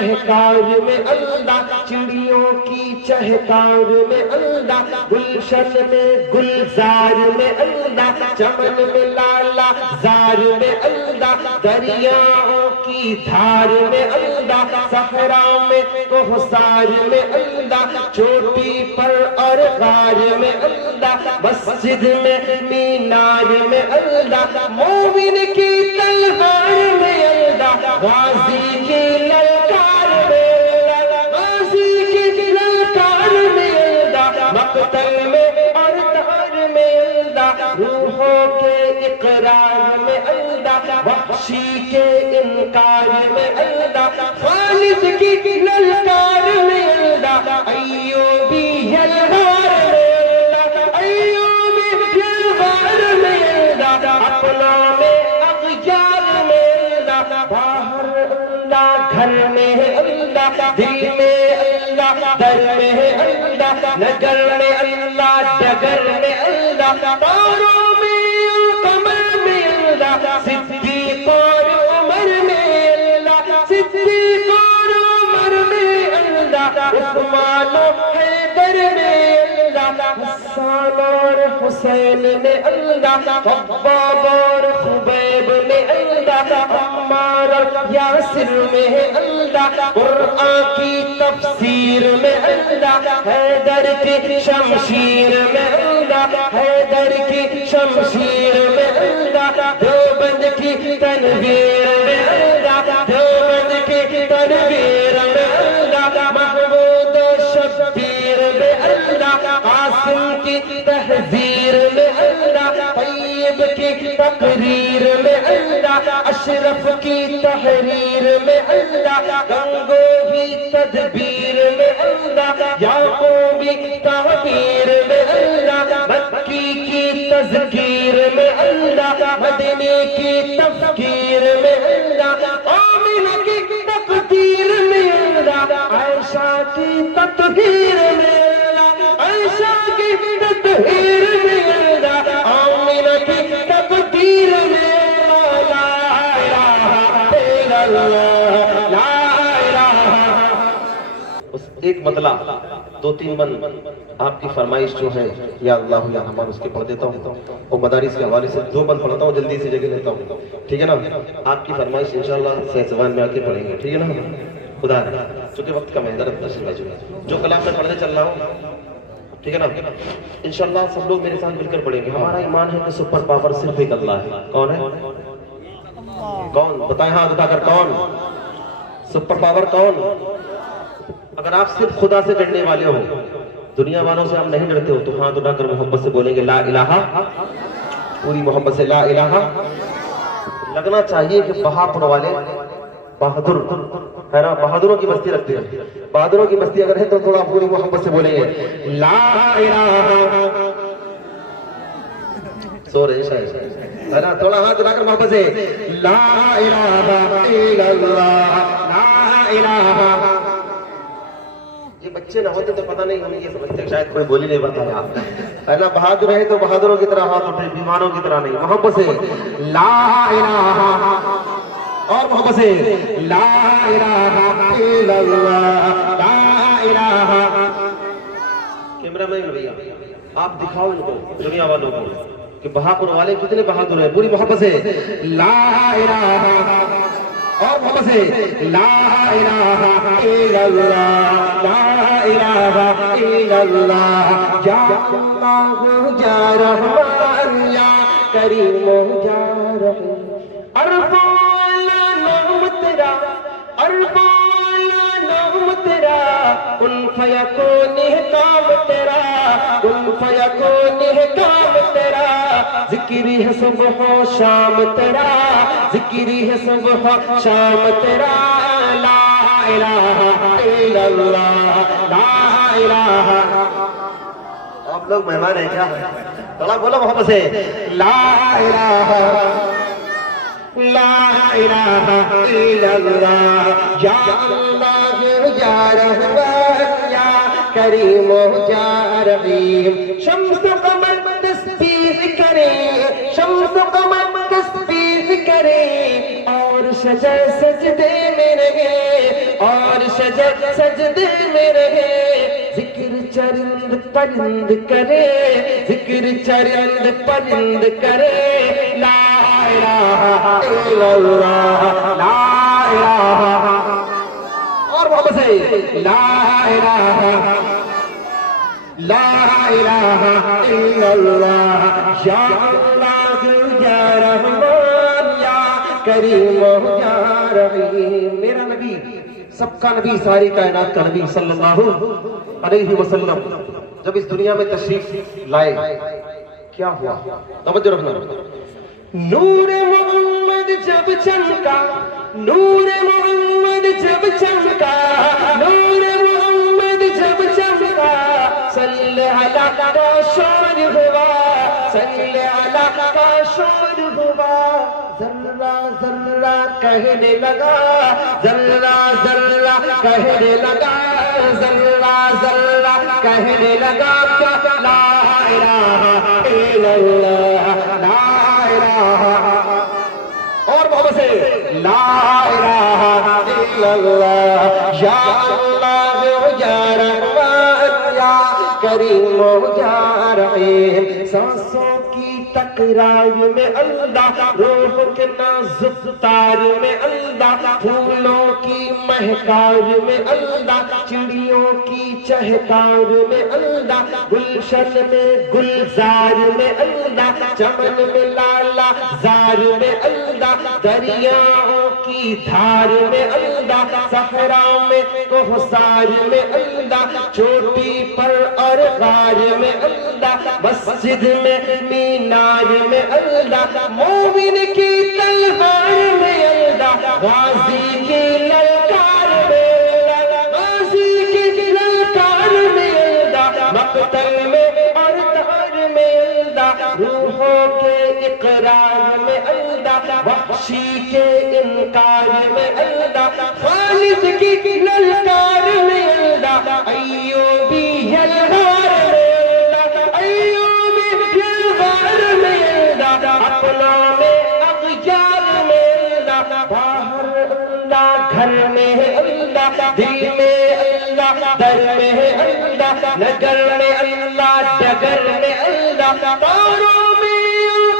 مہکار میں اللہ، چڑیوں کی چہکار میں اللہ، گلشن میں گلزار میں اللہ، چمن میں لالا زار میں اللہ، دریاؤں کی دھار میں اللہ، صحرا میں کوثر میں اللہ، چوٹی پر اور غار میں اللہ، مسجد میں مینار میں اللہ، مومن کی تلوار میں اللہ، غازی کی للکار میں اللہ، غازی کی للکار میں اللہ، مقتل میں اور دار میں اللہ، روحوں کے اقرار میں اللہ، وحشی کے انکار میں اللہ، خالد کی للکار میں اللہ، ایوبی یلغار میں اللہ، ایوبی یلغار میں اللہ، اپنا میں اغیار میں اللہ، باہر اللہ گھر میں اللہ، دل میں اللہ در میں اللہ، نگر میں اللہ ڈگر میں اللہ، تاروں میں قمر میں اللہ، صدیق اور عمر میں اللہ، صدیق اور عمر میں اللہ، عثمان و حیدر میں اللہ، حسان اور حسین میں اللہ، خباب اور خبیب میں اللہ، عمار اور یاسر میں اللہ، قرآن کی تفسیر میں اللہ، حیدر کی شمشیر میں اللہ، حیدر کی شمشیر میں اللہ، دیوبند کی تنویر میں اللہ، دیوبند کی تنویر میں اللہ، محمود و شبیر میں اللہ، قاسم کی تحذیر میں اللہ، طیب کی تقریر میں اللہ، اشرف کی تحریر میں اللہ، گنگوہی تدبیر میں اللہ، یعقوبی تعبیر میں اللہ، مکی کی تذکیر میں اللہ، مدنی کی تفکیر میں اللہ، آمنہ کی تقدیر میں اللہ، عائشہ کی تطہیر میں اللہ، عائشہ کی تطہیر میں اللہ، آمنہ کی تقدیر میں ایک مطلع دو تین بند آپ کی فرمائش جو ہے یا اللہ یا ہمان اس کے پڑھ دیتا ہوں، اور مدارس کے حوالے سے دو بند پڑھتا ہوں، جلدی سے جگہ لیتا ہوں، ٹھیک ہے نا؟ آپ کی فرمائش انشاءاللہ صحیح زبان میں آ کے پڑھیں گے، ٹھیک ہے نا؟ خدا چونکہ وقت کا محضر جو کلام میں پڑھنے چل رہا ہوں، ٹھیک ہے نا؟ انشاءاللہ سب لوگ میرے ساتھ مل کر پڑھیں گے۔ ہمارا ایمان ہے کہ سپر پاور صرف ایک اللہ ہے۔ کون ہے؟ کون؟ بتائیں ہاتھ اٹھا کر، کون سپر پاور؟ کون؟ اگر آپ صرف خدا سے ڈرنے والے ہو، دنیا والوں سے آپ نہیں ڈرتے ہو، تو ہاتھ اٹھا کر محبت سے بولیں گے لا الہ، پوری محبت سے لا الہ۔ لگنا چاہیے کہ بہاپڑ والے بہادر ہے نا، بہادروں کی بستی رکھتے ہیں، بہادروں کی بستی اگر ہے تو تھوڑا پوری محبت سے بولیں گے لا الہ۔ سو رہے شاید ہے نا، تھوڑا ہاتھ اٹھا کر محبت سے لا الہ الا اللہ، لا الہ۔ یہ بچے نہ ہوتے تو پتہ نہیں ہمیں یہ سمجھتے شاید کوئی بولی نہیں بتایا ہے نا، بہادر ہے تو بہادروں کی طرح ہاتھ اٹھے، بیماروں کی طرح نہیں، محبت سے لا الہ، اور محبت سے لا الہ الا اللہ، لا الہ۔ کیمرہ مین بھیا آپ دکھاؤ ان کو، دنیا والوں کو، کہ بہاپور والے کتنے بہادر ہیں، پوری محبت سے لا الہ، اور محبت سے لا الہ الا اللہ، لا الہ الا اللہ، یا اللہ یا رحمان یا کریم یا رحیم۔ اربالا نام تیرا، اربالا نام تیرا، کن فیکون کام تیرا، کن فیکون کام تیرا، ذکری ہے صبح و شام تیرا، ذکری ہے صبح و شام تیرا، لا الہ الا اللہ، لا الہ۔ آپ لوگ مہمان ہیں کیا؟ تھوڑا بولو محبت سے لا الہ، لا الہ الا اللہ، یا اللہ یا رحمان یا کریم یا رحیم۔ شمس و قمر تسبیح کرے، شمس و قمر تسبیح کرے، اور شجر سجدے میں رہے، اور سجدے میں رہے ذکر چرند پرند کرے ذکر چرند پرند کرے لا الہ الا اللہ لا الہ اور محبت سے لا الہ لا الہ الا اللہ یا اللہ یا رحمان یا کریم یا رحیم. میرا نبی سب کا نبی ساری کائنات کا نبی صلی اللہ علیہ وسلم جب اس دنیا میں تشریف لائے کیا ہوا؟ توجہ رکھنا. نور محمد جب چمکا نور محمد جب چمکا نور محمد جب چمکا صلی اللہ کا شور ہوا صلی اللہ کا شور ہوا. ذرہ ذرہ کہنے لگا ذرہ ذرہ کہنے لگا ذرہ ذرہ کہنے لگا کیا لا الہ الا اللہ لا الہ اور محبت سے لا الہ الا اللہ یا اللہ یا رحمان یا کریم یا رحیم. سانسوں کی تکرار میں اللہ روح کے نازک تار میں اللہ پھولوں کی مہکار میں اللہ چڑیوں کی چہکار میں اللہ گلشن میں گلزار میں اللہ چمن میں لالا زار میں اللہ دریاؤں کی دھار میں اللہ صحرا میں کوہسار میں اللہ چوٹی پر اور غار میں اللہ مسجد میں مینار میں اللہ مومن کی تلوار میں اللہ غازی کی للکار میں اللہ غازی کی للکار میں اللہ مقتل میں اور دار میں اللہ روحوں کے اقرار میں اللہ وحشی کے انکار میں اللہ خالد کی للکار میں اللہ ایوبی یلغار میں اللہ ایوبی یلغار میں اللہ اپنا میں اغیار میں اللہ باہر اللہ گھر میں اللہ دل میں اللہ در میں اللہ نگر میں اللہ ڈگر میں اللہ تاروں میں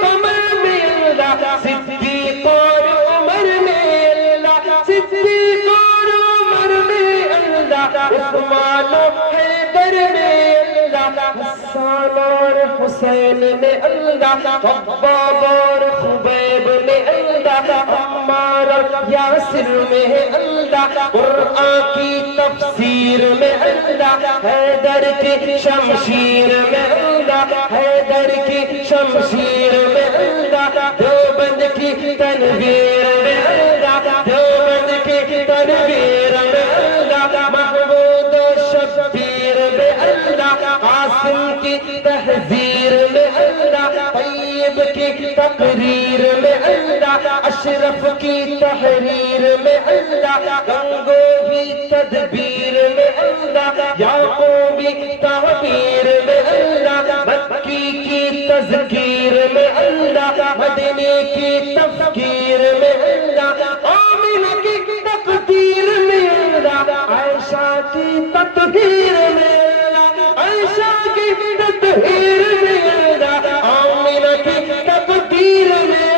قمر میں اللہ صدیق اور عمر میں اللہ صدیق اور عمر میں اللہ عثمان و حیدر میں اللہ حسان اور حسین میں اللہ خباب اور خبیب میں اللہ عمار اور یاسر میں اللہ قرآن کی تفسیر میں اللہ حیدر کی شمشیر میں اللہ حیدر کی شمشیر میں اللہ دیوبند کی تنویر میں اللہ دیوبند کی تنویر میں اللہ محمود و شبیر میں اللہ قاسم کی تحذیر میں اللہ طیب کی تقریر میں اللہ اشرف کی تحریر میں اللہ گنگوہی تدبیر میں اللہ یعقوبی تعبیر میں اللہ مکی کی تذکیر میں اللہ مدنی کی تفکیر میں اللہ آمنہ کی تقدیر میں اللہ عائشہ کی تطہیر میں اللہ عائشہ کی تطہیر میں اللہ آمنہ کی تقدیر میں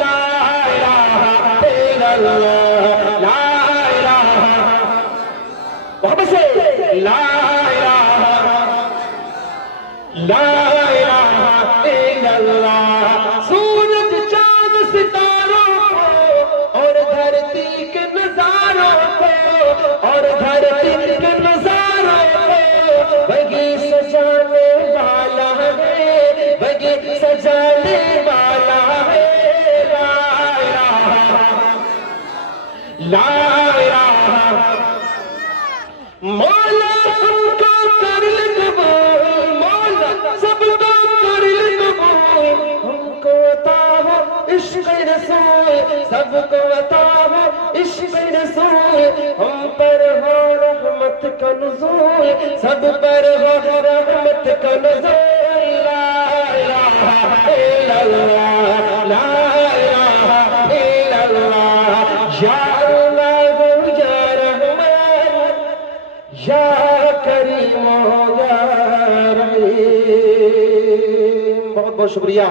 لا الہ الا اللہ لا الہ محبت سے لا الہ لا الہ الا اللہ. سورج چاند ستاروں کو اور دھرتی کے نظاروں کو اور دھرتی کے نظاروں کو بگی سجانے والا ہے بگی سجانے والا ہے لا الہ لا الہ. مولا ہم کو کر لے قبول مولا سب کو کر لے قبول ہم کو عطا ہو عشق رسول سب کو عطا ہو عشق رسول ہم پر ہو رحمت کا نزول سب پر ہو رحمت کا نزول لا الہ الا اللہ لا الہ الا اللہ یا اللہ یا رحمان یا کریم یا رحیم. بہت بہت شکریہ.